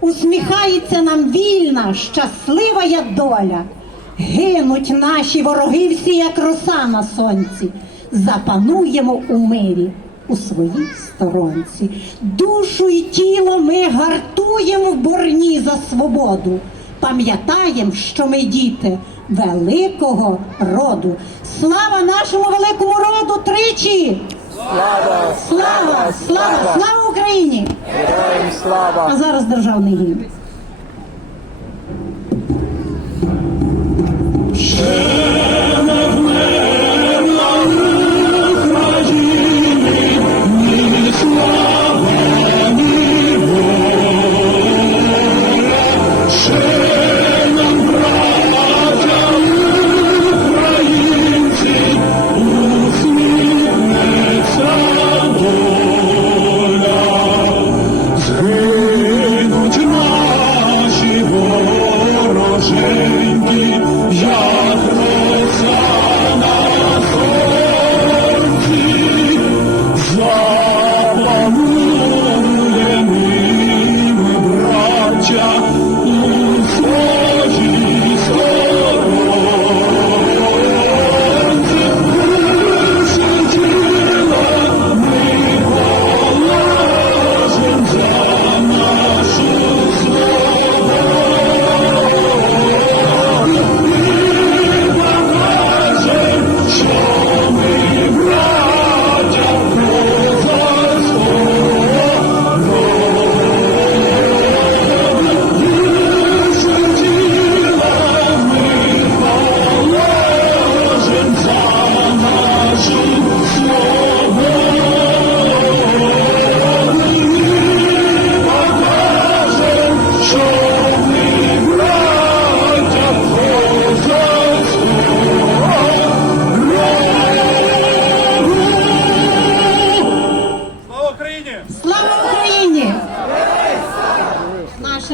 Усміхається нам вільна, щаслива я доля. Гинуть наші вороги всі, як роса на сонці. Запануємо у мирі у своїй сторонці. Душу і тіло ми гартуємо в борні за свободу. Пам'ятаємо, що ми діти великого роду. Слава нашому великому роду тричі! Слава! Слава! Слава! Слава Україні! Героям слава! А зараз державний гімн.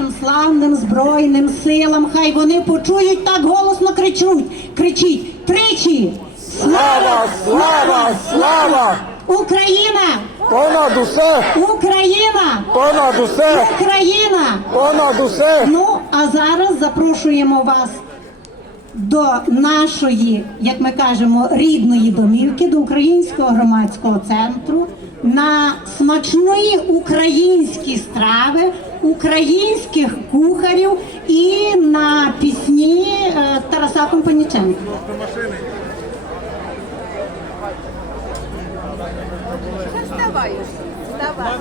Нашим славним збройним силам, хай вони почують так голосно кричуть, кричіть тричі! Слава! Слава! Слава! Україна! Понад усе! Україна! Понад усе! Україна! Понад усе! Ну, а зараз запрошуємо вас до нашої, як ми кажемо, рідної домівки, до українського громадського центру на смачної українські страви, українських кухарів і на пісні е, Тараса Компаніченка. Вставай, вставай.